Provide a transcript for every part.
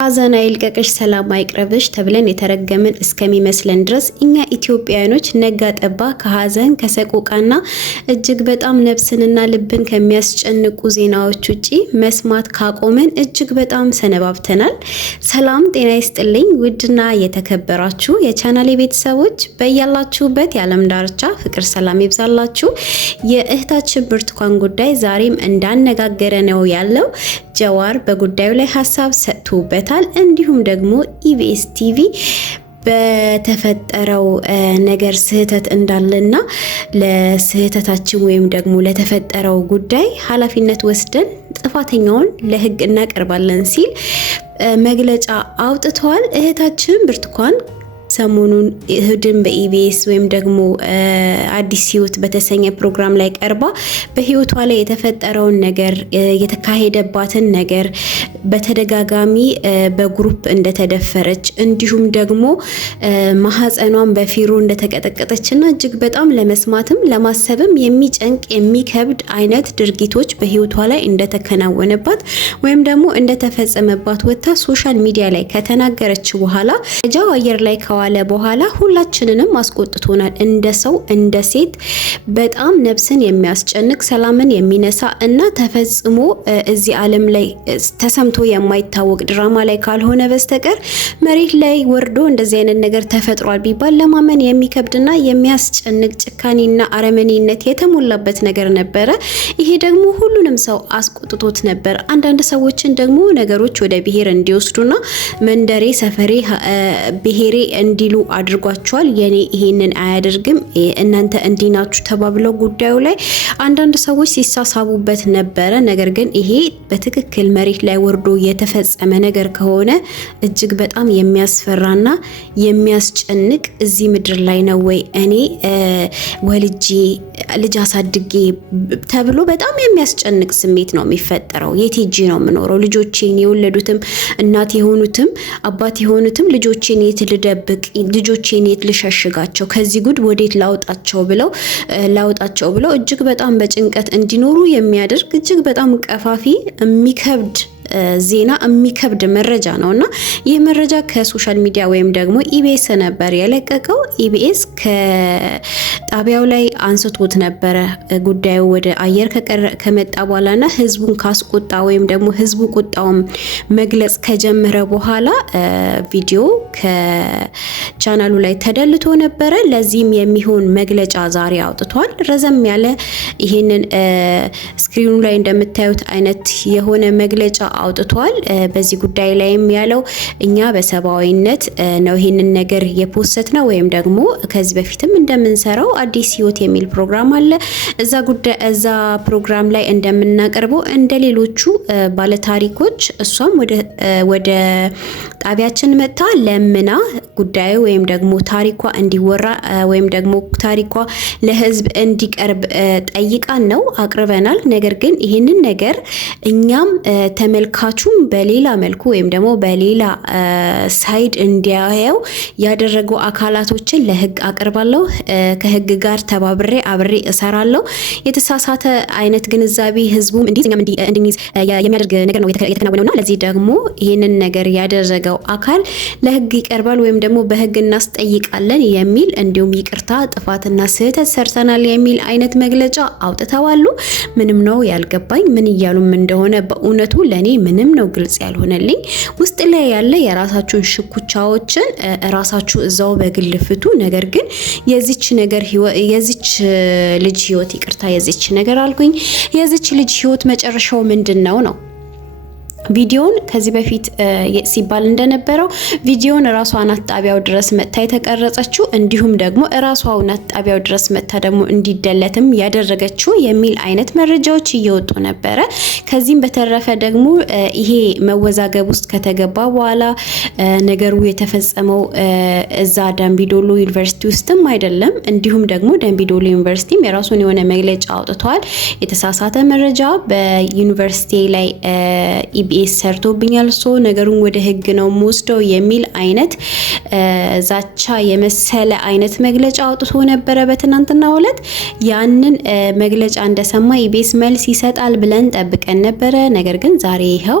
ሐዘን አይልቀቅሽ ሰላም አይቅረብሽ ተብለን የተረገምን እስከሚመስለን ድረስ እኛ ኢትዮጵያውያኖች ነጋ ጠባ ከሐዘን ከሰቆቃና እጅግ በጣም ነፍስንና ልብን ከሚያስጨንቁ ዜናዎች ውጪ መስማት ካቆመን እጅግ በጣም ሰነባብተናል። ሰላም ጤና ይስጥልኝ ውድና የተከበራችሁ የቻናሌ ቤተሰቦች በያላችሁበት የዓለም ዳርቻ ፍቅር ሰላም ይብዛላችሁ። የእህታችን ብርቱካን ጉዳይ ዛሬም እንዳነጋገረ ነው ያለው። ጀዋር በጉዳዩ ላይ ሀሳብ ሰጥቶበታል። እንዲሁም ደግሞ ኢቢኤስ ቲቪ በተፈጠረው ነገር ስህተት እንዳለና ለስህተታችን ወይም ደግሞ ለተፈጠረው ጉዳይ ኃላፊነት ወስደን ጥፋተኛውን ለሕግ እናቀርባለን ሲል መግለጫ አውጥቷል። እህታችን ብርቱካን ሰሞኑን እሁድን በኢቢኤስ ወይም ደግሞ አዲስ ህይወት በተሰኘ ፕሮግራም ላይ ቀርባ በህይወቷ ላይ የተፈጠረውን ነገር የተካሄደባትን ነገር በተደጋጋሚ በግሩፕ እንደተደፈረች እንዲሁም ደግሞ ማህፀኗን በፊሮ እንደተቀጠቀጠችና እጅግ በጣም ለመስማትም ለማሰብም የሚጨንቅ የሚከብድ አይነት ድርጊቶች በህይወቷ ላይ እንደተከናወነባት ወይም ደግሞ እንደተፈጸመባት ወጥታ ሶሻል ሚዲያ ላይ ከተናገረች በኋላ ጃው አየር ላይ ዋለ በኋላ ሁላችንንም አስቆጥቶናል። እንደ ሰው እንደ ሴት በጣም ነፍስን የሚያስጨንቅ ሰላምን የሚነሳ እና ተፈጽሞ እዚህ ዓለም ላይ ተሰምቶ የማይታወቅ ድራማ ላይ ካልሆነ በስተቀር መሬት ላይ ወርዶ እንደዚህ አይነት ነገር ተፈጥሯል ቢባል ለማመን የሚከብድና የሚያስጨንቅ ጭካኔና አረመኔነት የተሞላበት ነገር ነበረ። ይሄ ደግሞ ሁሉንም ሰው አስቆጥቶት ነበር። አንዳንድ ሰዎችን ደግሞ ነገሮች ወደ ብሔር እንዲወስዱና መንደሬ ሰፈሬ ብሔሬ እንዲሉ አድርጓቸዋል። የኔ ይሄንን አያደርግም እናንተ እንዲናችሁ ተባብለው ጉዳዩ ላይ አንዳንድ ሰዎች ሲሳሳቡበት ነበረ። ነገር ግን ይሄ በትክክል መሬት ላይ ወርዶ የተፈጸመ ነገር ከሆነ እጅግ በጣም የሚያስፈራና የሚያስጨንቅ እዚህ ምድር ላይ ነው ወይ እኔ ወልጄ ልጅ አሳድጌ ተብሎ በጣም የሚያስጨንቅ ስሜት ነው የሚፈጠረው። የት ሄጄ ነው የምኖረው? ልጆቼን የወለዱትም እናት የሆኑትም አባት የሆኑትም ልጆቼን የት ልደብቅ፣ ልጆቼን የት ልሸሽጋቸው፣ ከዚህ ጉድ ወዴት ላውጣቸው ብለው እጅግ በጣም በጭንቀት እንዲኖሩ የሚያደርግ እጅግ በጣም ቀፋፊ የሚከብድ ዜና የሚከብድ መረጃ ነውና ይህ መረጃ ከሶሻል ሚዲያ ወይም ደግሞ ኢቢኤስ ነበር የለቀቀው። ኢቢኤስ ከጣቢያው ላይ አንስቶት ነበረ። ጉዳዩ ወደ አየር ከመጣ በኋላና ህዝቡን ካስቆጣ ወይም ደግሞ ህዝቡ ቁጣውን መግለጽ ከጀመረ በኋላ ቪዲዮ ከቻናሉ ላይ ተደልቶ ነበረ። ለዚህም የሚሆን መግለጫ ዛሬ አውጥቷል። ረዘም ያለ ይሄንን ስክሪኑ ላይ እንደምታዩት አይነት የሆነ መግለጫ አውጥቷል። በዚህ ጉዳይ ላይም ያለው እኛ በሰባዊነት ነው ይሄንን ነገር የፖስት ነው ወይም ደግሞ ከዚህ በፊትም እንደምንሰራው አዲስ ህይወት የሚል ፕሮግራም አለ። እዛ ፕሮግራም ላይ እንደምናቀርበው እንደሌሎቹ ባለታሪኮች እሷም ወደ ጣቢያችን መጣ ለምና ጉዳዩ ወይም ደግሞ ታሪኳ እንዲወራ ወይም ደግሞ ታሪኳ ለህዝብ እንዲቀርብ ጠይቃን ነው አቅርበናል። ነገር ግን ይሄንን ነገር እኛም ተመልካቹም በሌላ መልኩ ወይም ደግሞ በሌላ ሳይድ እንዲያየው ያደረጉ አካላቶችን ለህግ አቀርባለሁ። ከህግ ጋር ተባብሬ አብሬ እሰራለሁ። የተሳሳተ አይነት ግንዛቤ ህዝቡም እንዲዝኛም እንዲይዝ የሚያደርግ ነገር ነው የተከናወነውና ለዚህ ደግሞ ይሄንን ነገር ያደረገው አካል ለህግ ይቀርባል ወይም ደግሞ በህግ እናስጠይቃለን የሚል እንዲሁም ይቅርታ ጥፋትና ስህተት ሰርተናል የሚል አይነት መግለጫ አውጥተዋል። ምንም ነው ያልገባኝ ምን እያሉም እንደሆነ በእውነቱ ለኔ ምንም ነው ግልጽ ያልሆነልኝ። ውስጥ ላይ ያለ የራሳችሁን ሽኩቻዎችን ራሳችሁ እዛው በግል ፍቱ። ነገር ግን የዚች ልጅ ህይወት ይቅርታ የዚች ልጅ ህይወት መጨረሻው ምንድነው ነው? ቪዲዮን ከዚህ በፊት ሲባል እንደነበረው ቪዲዮን ራሷ ናት ጣቢያው ድረስ መታ የተቀረጸችው እንዲሁም ደግሞ ራሷው ናት ጣቢያው ድረስ መታ ደግሞ እንዲደለትም ያደረገችው የሚል አይነት መረጃዎች እየወጡ ነበረ። ከዚህም በተረፈ ደግሞ ይሄ መወዛገብ ውስጥ ከተገባ በኋላ ነገሩ የተፈጸመው እዛ ደምቢዶሎ ዩኒቨርሲቲ ውስጥም አይደለም። እንዲሁም ደግሞ ደምቢዶሎ ዩኒቨርሲቲም የራሱን የሆነ መግለጫ አውጥቷል። የተሳሳተ መረጃ በዩኒቨርሲቲ ላይ ኢቢኤስ ሰርቶብኛል ሶ ነገሩን ወደ ህግ ነው ወስደው የሚል አይነት ዛቻ የመሰለ አይነት መግለጫ አውጥቶ ነበረ በትናንትናው ዕለት። ያንን መግለጫ እንደሰማ ኢቢኤስ መልስ ይሰጣል ብለን ጠብቀን ነበረ። ነገር ግን ዛሬ ይሄው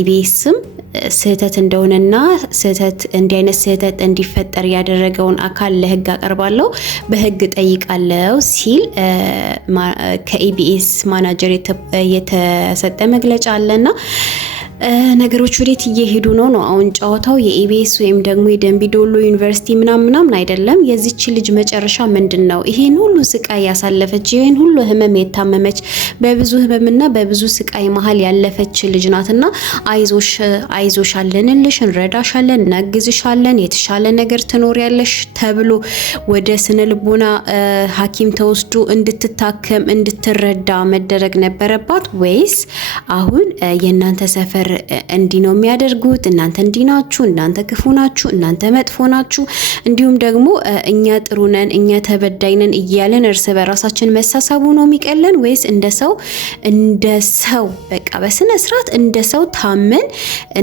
ኢቢኤስም ስህተት እንደሆነና እንዲህ አይነት ስህተት እንዲፈጠር ያደረገውን አካል ለህግ አቀርባለሁ፣ በህግ ጠይቃለሁ ሲል ከኢቢኤስ ማናጀር የተሰጠ መግለጫ አለና ነገሮች ወዴት እየሄዱ ነው? አሁን ጨዋታው የኢቢኤስ ወይም ደግሞ የደንቢዶሎ ዩኒቨርሲቲ ምናምን አይደለም። የዚች ልጅ መጨረሻ ምንድን ነው? ይሄን ሁሉ ስቃይ ያሳለፈች፣ ይሄን ሁሉ ህመም የታመመች፣ በብዙ ህመምና በብዙ ስቃይ መሀል ያለፈች ልጅ ናትና አይዞሽ አለንልሽ፣ እንረዳሻለን፣ እናግዝሻለን፣ የተሻለ ነገር ትኖሪያለሽ ተብሎ ወደ ስነ ልቦና ሐኪም ተወስዶ እንድትታከም እንድትረዳ መደረግ ነበረባት ወይስ አሁን የእናንተ ሰፈር እንዲህ ነው የሚያደርጉት፣ እናንተ እንዲህ ናችሁ፣ እናንተ ክፉ ናችሁ፣ እናንተ መጥፎ ናችሁ፣ እንዲሁም ደግሞ እኛ ጥሩ ነን፣ እኛ ተበዳይ ነን እያለን እርስ በራሳችን መሳሳቡ ነው የሚቀለን ወይስ እንደ ሰው በቃ በስነ ስርዓት እንደ ሰው ታመን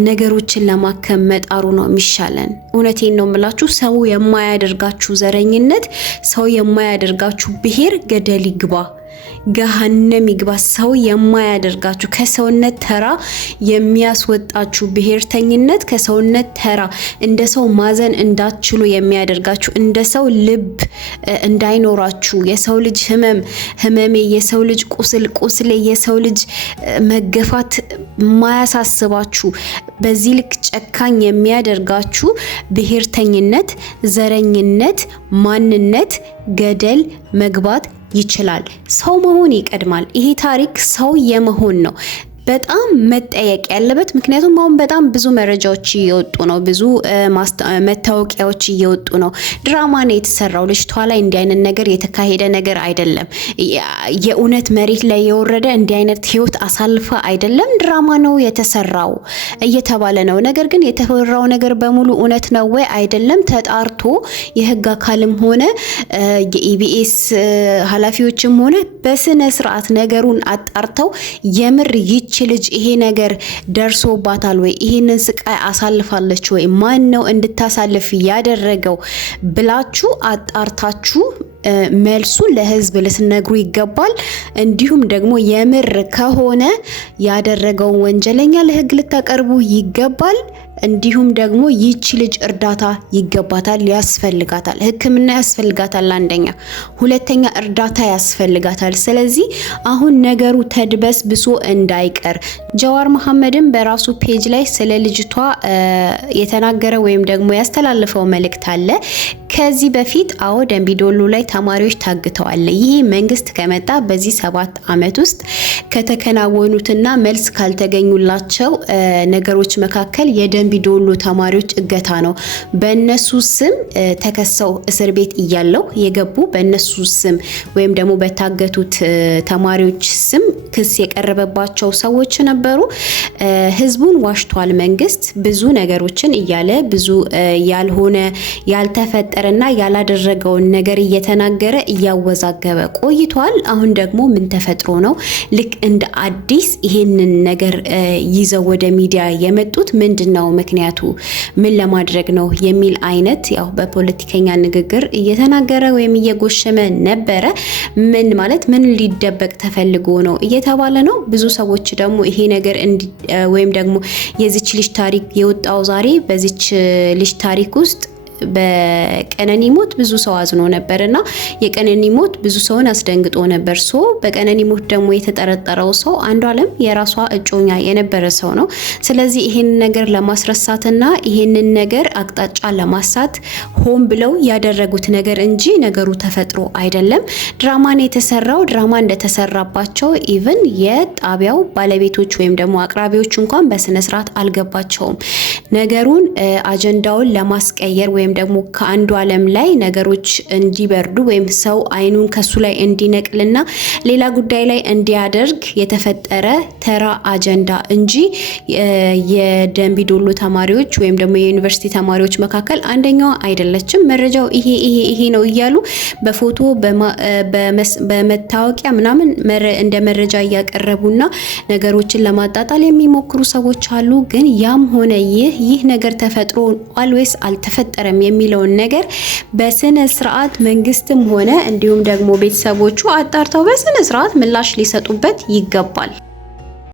ነገሮችን ለማከም መጣሩ ነው የሚሻለን? እውነቴን ነው የምላችሁ። ሰው የማያደርጋችሁ ዘረኝነት፣ ሰው የማያደርጋችሁ ብሔር ገደል ይግባ፣ ገሃነም ይግባ። ሰው የማያደርጋችሁ ከሰውነት ተራ የሚያስወጣችሁ ብሔርተኝነት፣ ከሰውነት ተራ እንደ ሰው ማዘን እንዳትችሉ የሚያደርጋችሁ፣ እንደ ሰው ልብ እንዳይኖራችሁ፣ የሰው ልጅ ህመሜ፣ የሰው ልጅ ቁስሌ፣ የሰው ልጅ መገፋት ማያሳስባችሁ፣ በዚህ ልክ ጨካኝ የሚያደርጋችሁ ብሔርተኝነት፣ ዘረኝነት፣ ማንነት ገደል መግባት ይችላል። ሰው መሆን ይቀድማል። ይሄ ታሪክ ሰው የመሆን ነው በጣም መጠየቅ ያለበት። ምክንያቱም አሁን በጣም ብዙ መረጃዎች እየወጡ ነው፣ ብዙ መታወቂያዎች እየወጡ ነው። ድራማ ነው የተሰራው። ልጅቷ ላይ እንዲህ አይነት ነገር የተካሄደ ነገር አይደለም። የእውነት መሬት ላይ የወረደ እንዲህ አይነት ህይወት አሳልፋ አይደለም፣ ድራማ ነው የተሰራው እየተባለ ነው። ነገር ግን የተወራው ነገር በሙሉ እውነት ነው ወይ አይደለም ተጣርቶ የህግ አካልም ሆነ የኢቢኤስ ኃላፊዎችም ሆነ በስነ ስርዓት ነገሩን አጣርተው የምር ይች ልጅ ይሄ ነገር ደርሶባታል ወይ፣ ይሄንን ስቃይ አሳልፋለች ወይ፣ ማን ነው እንድታሳልፍ ያደረገው ብላችሁ አጣርታችሁ መልሱን ለህዝብ ልትነግሩ ይገባል። እንዲሁም ደግሞ የምር ከሆነ ያደረገውን ወንጀለኛ ለህግ ልታቀርቡ ይገባል። እንዲሁም ደግሞ ይቺ ልጅ እርዳታ ይገባታል፣ ያስፈልጋታል፣ ሕክምና ያስፈልጋታል፣ አንደኛ፣ ሁለተኛ እርዳታ ያስፈልጋታል። ስለዚህ አሁን ነገሩ ተድበስብሶ እንዳይቀር ጀዋር መሐመድም በራሱ ፔጅ ላይ ስለ ልጅቷ የተናገረ ወይም ደግሞ ያስተላልፈው መልእክት አለ። ከዚህ በፊት ደንቢዶሎ ላይ ተማሪዎች ታግተዋል። ይህ መንግስት ከመጣ በዚህ 7 ዓመት ውስጥ ከተከናወኑትና መልስ ካልተገኙላቸው ነገሮች መካከል የደንቢዶሎ ተማሪዎች እገታ ነው። በእነሱ ስም ተከሰው እስር ቤት እያለው የገቡ በእነሱ ስም ወይም ደግሞ በታገቱት ተማሪዎች ስም ክስ የቀረበባቸው ሰዎች ነበሩ። ህዝቡን ዋሽቷል መንግስት ብዙ ነገሮችን እያለ ብዙ ያልሆነ ያልተፈጠረና ያላደረገውን ነገር እየተናገረ እያወዛገበ ቆይቷል። አሁን ደግሞ ምን ተፈጥሮ ነው ልክ እንደ አዲስ ይሄንን ነገር ይዘው ወደ ሚዲያ የመጡት? ምንድነው ምክንያቱ? ምን ለማድረግ ነው የሚል አይነት ያው በፖለቲከኛ ንግግር እየተናገረ ወይም እየጎሸመ ነበረ። ምን ሊደበቅ ተፈልጎ ነው እየተባለ ነው። ብዙ ሰዎች ደግሞ ይሄ ነገር ወይም ደግሞ የዚች ልጅ ታሪክ የወጣው ዛሬ በዚች ልጅ ታሪክ ውስጥ በቀነኒ ሞት ብዙ ሰው አዝኖ ነበርና የቀነኒ ሞት ብዙ ሰውን አስደንግጦ ነበር። በቀነኒ ሞት ደግሞ የተጠረጠረው ሰው አንዷለም የራሷ እጮኛ የነበረ ሰው ነው። ስለዚህ ይሄን ነገር ለማስረሳትና ይሄንን ነገር አቅጣጫ ለማሳት ሆን ብለው ያደረጉት ነገር እንጂ ነገሩ ተፈጥሮ አይደለም። ድራማን የተሰራው ድራማ እንደተሰራባቸው ኢቭን የጣቢያው ባለቤቶች ወይም ደግሞ አቅራቢዎች እንኳን በስነ ስርዓት አልገባቸውም። ነገሩን አጀንዳውን ለማስቀየር ወይም ደግሞ ከአንዱ ዓለም ላይ ነገሮች እንዲበርዱ ወይም ሰው አይኑን ከሱ ላይ እንዲነቅልና ሌላ ጉዳይ ላይ እንዲያደርግ የተፈጠረ ተራ አጀንዳ እንጂ የደንቢዶሎ ተማሪዎች ወይም ደግሞ የዩኒቨርሲቲ ተማሪዎች መካከል አንደኛው አይደለችም። መረጃው ይሄ ነው እያሉ በፎቶ በመታወቂያ ምናምን እንደ መረጃ እያቀረቡና ነገሮችን ለማጣጣል የሚሞክሩ ሰዎች አሉ። ግን ያም ሆነ ይህ ነገር ተፈጥሮ አልዌስ አልተፈጠረም የሚለውን ነገር በስነ ስርዓት መንግስትም ሆነ እንዲሁም ደግሞ ቤተሰቦቹ አጣርተው በስነ ስርዓት ምላሽ ሊሰጡበት ይገባል።